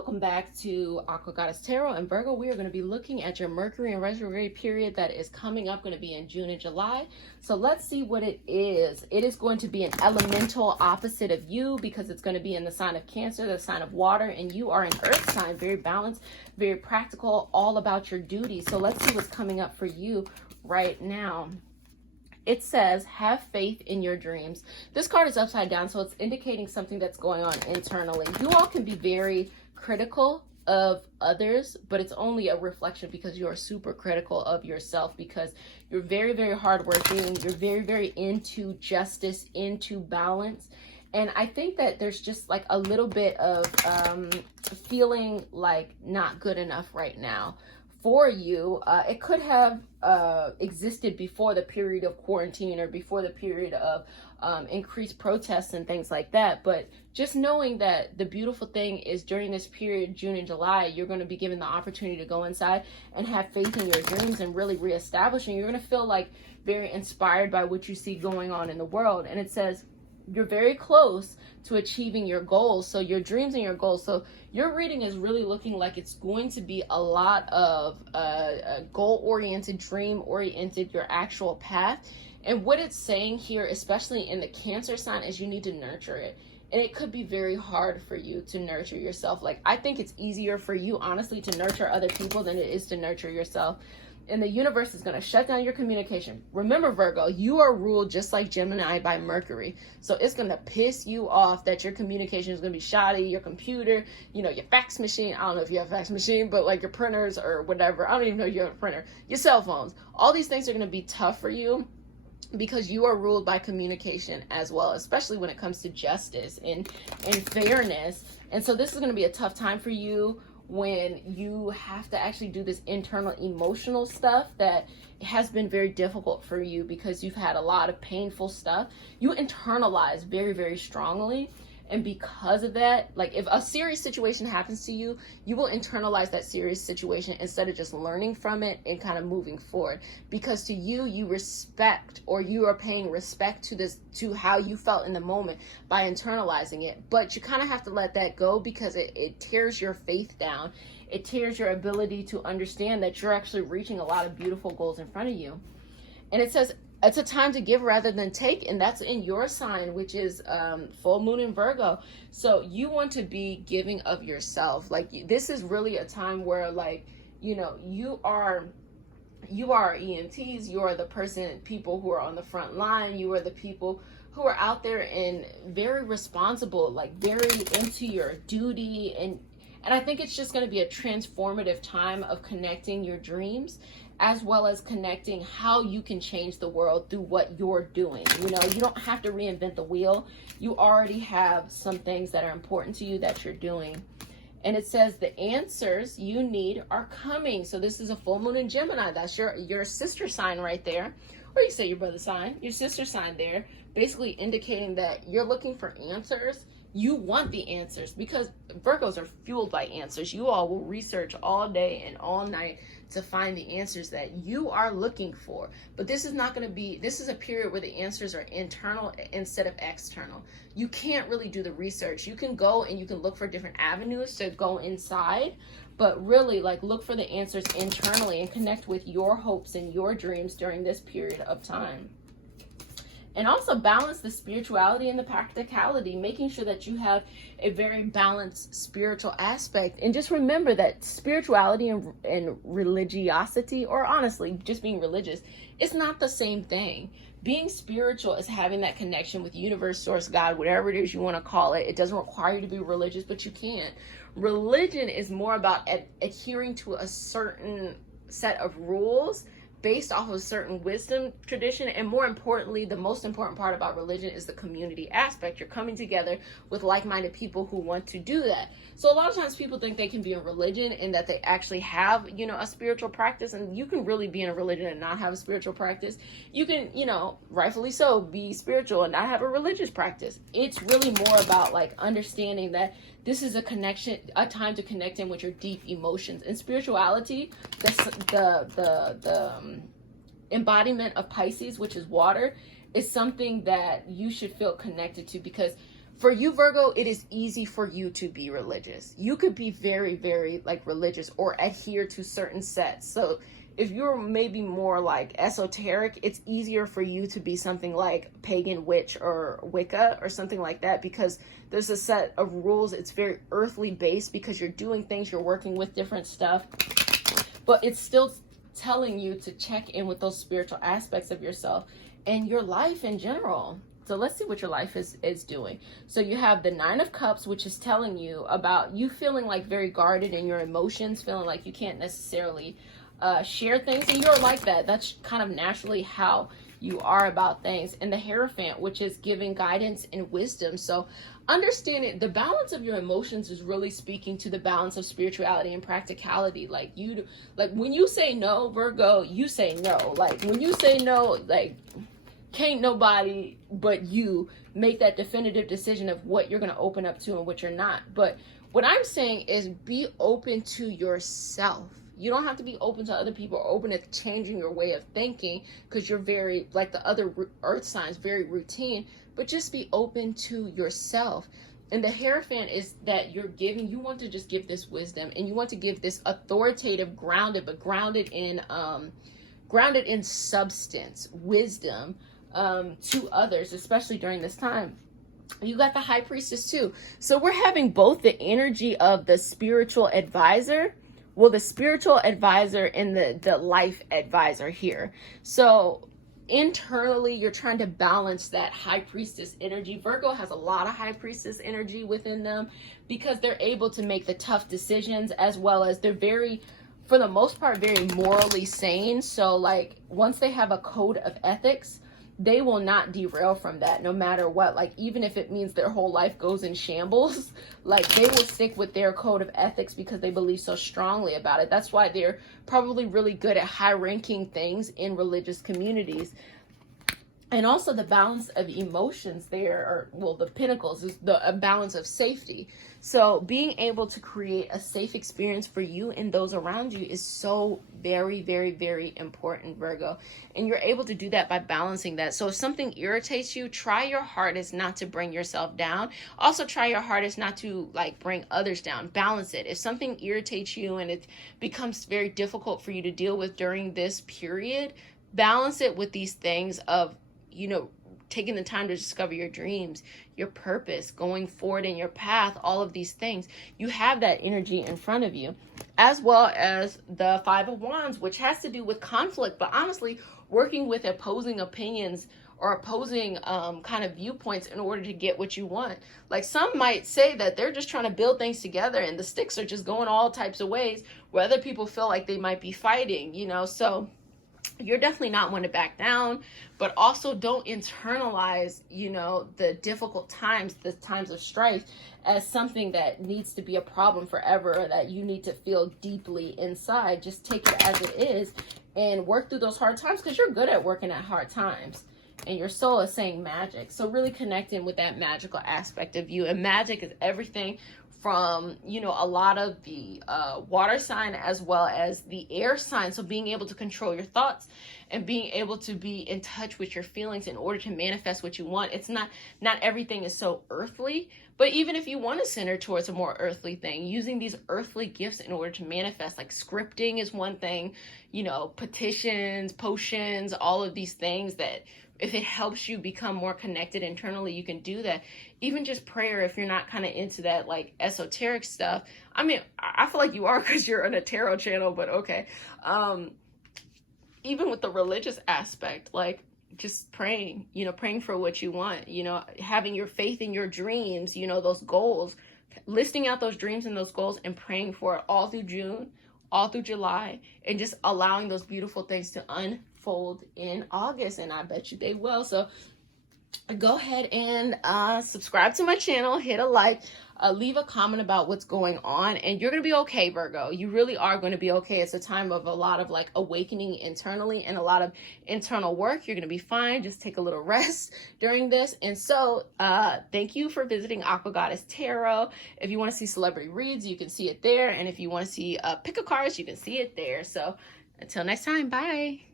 Welcome back to Aqua Goddess Tarot and Virgo. We are going to be looking at your Mercury and retrograde period that is coming up, going to be in June and July. So let's see what it is. It is going to be an elemental opposite of you because it's going to be in the sign of Cancer, the sign of water, and you are an earth sign, very balanced, very practical, all about your duty. So let's see what's coming up for you right now. It says, have faith in your dreams. This card is upside down, so it's indicating something that's going on internally. You all can be very critical of others, but it's only a reflection because you are super critical of yourself, because you're very, very hardworking. You're very, very into justice, into balance. And I think that there's just like a little bit of feeling like not good enough right now for you. It could have existed before the period of quarantine or before the period of increased protests and things like that. But just knowing that the beautiful thing is during this period, June and July, you're going to be given the opportunity to go inside and have faith in your dreams and really reestablishing. You're going to feel like very inspired by what you see going on in the world. And it says, you're very close to achieving your goals. So your dreams and your goals. So your reading is really looking like it's going to be a lot of goal-oriented, dream-oriented, your actual path. And what it's saying here, especially in the Cancer sign, is you need to nurture it. And it could be very hard for you to nurture yourself. Like, I think it's easier for you, honestly, to nurture other people than it is to nurture yourself. And the universe is going to shut down your communication. Remember, Virgo, you are ruled just like Gemini by Mercury. So it's going to piss you off that your communication is going to be shoddy. Your computer, you know, your fax machine. I don't know if you have a fax machine, but like your printers or whatever. I don't even know if you have a printer. Your cell phones. All these things are going to be tough for you because you are ruled by communication as well, especially when it comes to justice and fairness. And so this is going to be a tough time for you when you have to actually do this internal emotional stuff that has been very difficult for you because you've had a lot of painful stuff. You internalize very, very strongly. And because of that, like if a serious situation happens to you, you will internalize that serious situation instead of just learning from it and kind of moving forward. Because to you, you respect, or you are paying respect to this, to how you felt in the moment by internalizing it. But you kind of have to let that go because it tears your faith down. It tears your ability to understand that you're actually reaching a lot of beautiful goals in front of you. And it says, it's a time to give rather than take, and that's in your sign, which is full moon in Virgo. So you want to be giving of yourself. Like, this is really a time where, like, you know, you are EMTs, you are the people who are on the front line, you are the people who are out there and very responsible, like very into your duty. And I think it's just going to be a transformative time of connecting your dreams, as well as connecting how you can change the world through what you're doing. You know, you don't have to reinvent the wheel. You already have some things that are important to you that you're doing. And it says the answers you need are coming. So this is a full moon in Gemini. That's your sister sign right there. Or you say your brother sign, your sister sign there, basically indicating that you're looking for answers. You want the answers because Virgos are fueled by answers. You all will research all day and all night to find the answers that you are looking for. But this is not going to be, this is a period where the answers are internal instead of external. You can't really do the research. You can go and you can look for different avenues to go inside, but really like look for the answers internally and connect with your hopes and your dreams during this period of time. And also balance the spirituality and the practicality, making sure that you have a very balanced spiritual aspect. And just remember that spirituality and religiosity, or honestly, just being religious, is not the same thing. Being spiritual is having that connection with universe, source, God, whatever it is you want to call it. It doesn't require you to be religious, but you can. Religion is more about adhering to a certain set of rules based off of a certain wisdom tradition. And more importantly, the most important part about religion is the community aspect. You're coming together with like-minded people who want to do that. So a lot of times people think they can be in religion and that they actually have, you know, a spiritual practice, and you can really be in a religion and not have a spiritual practice. You can, you know, rightfully so, be spiritual and not have a religious practice. It's really more about like understanding that this is a connection, a time to connect in with your deep emotions. And spirituality, the embodiment of Pisces, which is water, is something that you should feel connected to, because For you, Virgo, it is easy for you to be religious. You could be very, very like religious or adhere to certain sets. So if you're maybe more like esoteric, it's easier for you to be something like pagan witch or Wicca or something like that, because there's a set of rules. It's very earthly based because you're doing things, you're working with different stuff, but it's still telling you to check in with those spiritual aspects of yourself and your life in general. So let's see what your life is doing. So you have the Nine of Cups, which is telling you about you feeling like very guarded in your emotions, feeling like you can't necessarily share things. And you're like that. That's kind of naturally how you are about things. And the Hierophant, which is giving guidance and wisdom. So understanding the balance of your emotions is really speaking to the balance of spirituality and practicality. Like when you say no, Virgo, you say no. Like when you say no, like can't nobody but you make that definitive decision of what you're going to open up to and what you're not. But what I'm saying is be open to yourself. You don't have to be open to other people or open to changing your way of thinking, because you're very, like the other earth signs, very routine, but just be open to yourself. And the Hierophant is that you want to just give this wisdom, and you want to give this authoritative, grounded in substance, wisdom, to others, especially during this time. You got the High Priestess too. So we're having both the energy of the spiritual advisor, the spiritual advisor and the life advisor here. So internally, you're trying to balance that High Priestess energy. Virgo has a lot of High Priestess energy within them because they're able to make the tough decisions, as well as they're very, for the most part, very morally sane. So like once they have a code of ethics, they will not derail from that no matter what. Like even if it means their whole life goes in shambles, like they will stick with their code of ethics because they believe so strongly about it. That's why they're probably really good at high ranking things in religious communities. And also the balance of emotions there, or the Pentacles, is a balance of safety. So being able to create a safe experience for you and those around you is so very, very, very important, Virgo. And you're able to do that by balancing that. So if something irritates you, try your hardest not to bring yourself down. Also try your hardest not to like bring others down. Balance it. If something irritates you and it becomes very difficult for you to deal with during this period, balance it with these things of, taking the time to discover your dreams, your purpose, going forward in your path, all of these things. You have that energy in front of you, as well as the Five of Wands, which has to do with conflict, but honestly, working with opposing opinions or opposing kind of viewpoints in order to get what you want. Like some might say that they're just trying to build things together and the sticks are just going all types of ways where other people feel like they might be fighting, so you're definitely not one to back down, but also don't internalize, the difficult times, the times of strife as something that needs to be a problem forever, or that you need to feel deeply inside. Just take it as it is and work through those hard times, because you're good at working at hard times and your soul is saying magic. So really connecting with that magical aspect of you. And magic is everything from, a lot of the water sign as well as the air sign. So being able to control your thoughts and being able to be in touch with your feelings in order to manifest what you want. It's not everything is so earthly, but even if you want to center towards a more earthly thing, using these earthly gifts in order to manifest, like scripting is one thing, petitions, potions, all of these things that if it helps you become more connected internally, you can do that. Even just prayer, if you're not kind of into that like esoteric stuff. I mean, I feel like you are because you're on a tarot channel, but okay. Even with the religious aspect, like just praying, praying for what you want, having your faith in your dreams, those goals, listing out those dreams and those goals and praying for it all through June, all through July, and just allowing those beautiful things to unfold in August. And I bet you they will. So go ahead and subscribe to my channel, hit a like, leave a comment about what's going on, and you're going to be okay, Virgo. You really are going to be okay. It's a time of a lot of like awakening internally and a lot of internal work. You're going to be fine. Just take a little rest during this. And so thank you for visiting Aqua Goddess Tarot. If you want to see celebrity reads, you can see it there. And if you want to see pick a cards, you can see it there. So until next time, bye.